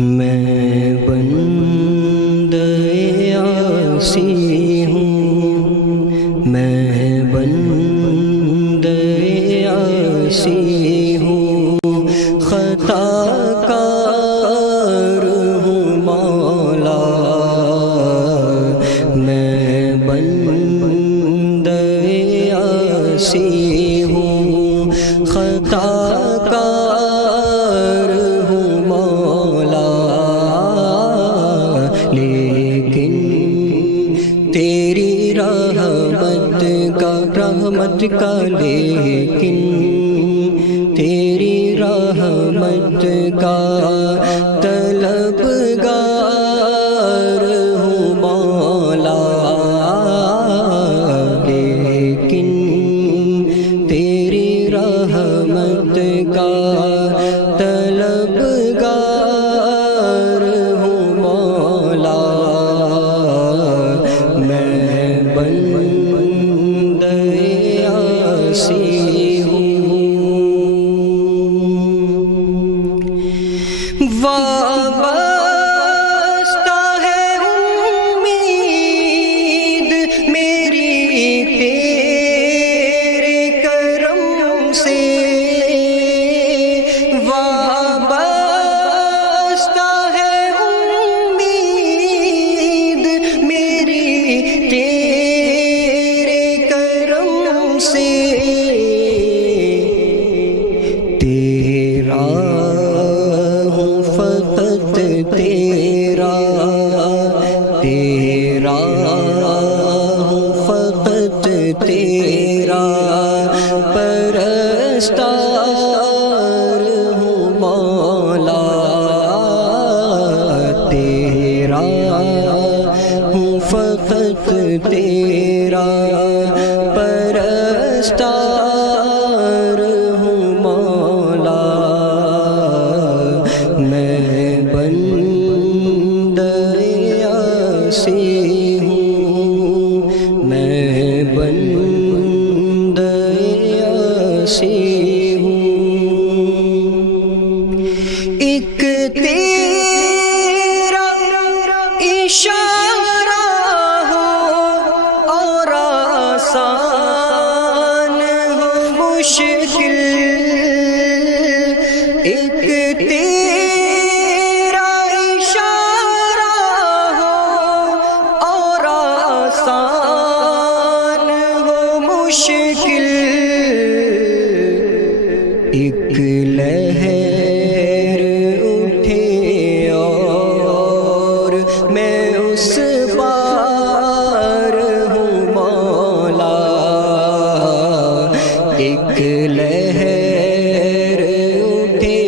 میں بندہ عاصی ہوں، میں بندہ عاصی ہوں، خطا کار ہوں مولا، میں بندہ عاصی ہوں، خطا کار ہوں مولا، لیکن تیری رحمت کا لیکن تیری رحمت کا طلبگار ہوں مولا، لیکن تیری رحمت کا طلبگار ہوں مولا، میں بندہ عاصی ہوں۔ وابستہ ہے امید میری تیرے کرم سے، وابستہ ہے امید میری تیرے کرم سے، تیرا ہوں فقط تیرا، تیرا ہوں فقط تیرا، پرستار ہوں مولا، تیرا ہوں فقط تیرا، پرستار ہوں مولا، میں بندہ عاصی ہوں، میں بندہ عاصی ہوں، ایک تیرا اشارہ ہو اور آسان ہو مشکل، ایک تیرا اشارہ ہو اور آسان ہو مشکل، ایک لہر اٹھے اور میں اس پار ہوں مولا، ایک لہر اٹھے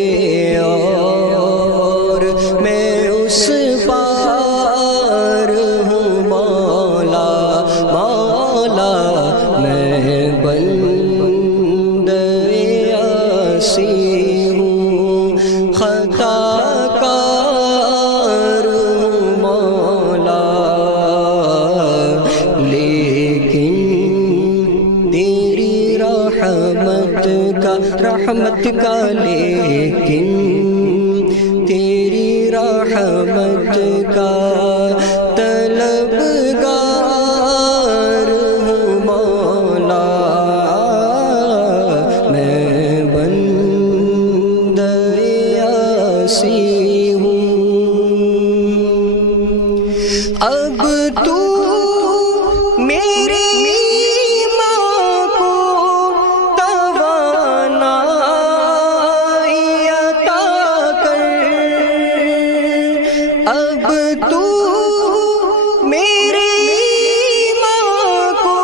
اور میں اس پار ہوں مولا، مولا میں بندہ عاصی ہوں، خطا کار ہوں مولا، لیکن تیری رحمت کا لیکن تیری رحمت کا طلبگار ہوں مولا، میں بندہ عاصی ہوں، اب تو میری اب تو میری ماں کو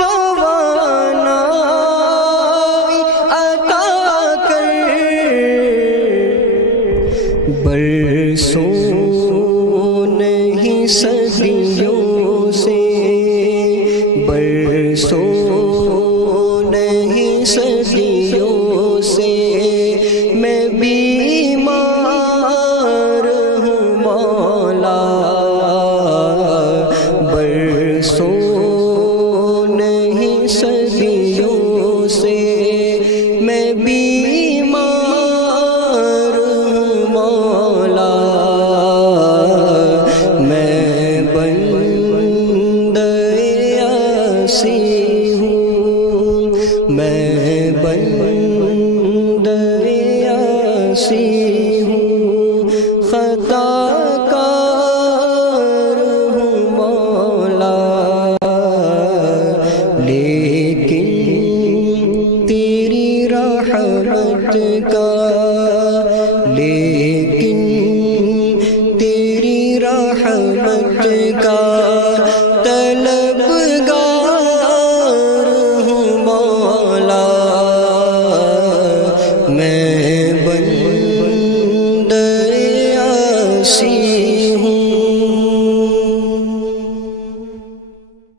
توانائی عطا کر، برسوں نہیں صدیوں سے، برسوں نہیں صدیوں سے میں بیمار مولا، برسوں نہیں صدیوں سے میں بیمار ہوں مولا، کا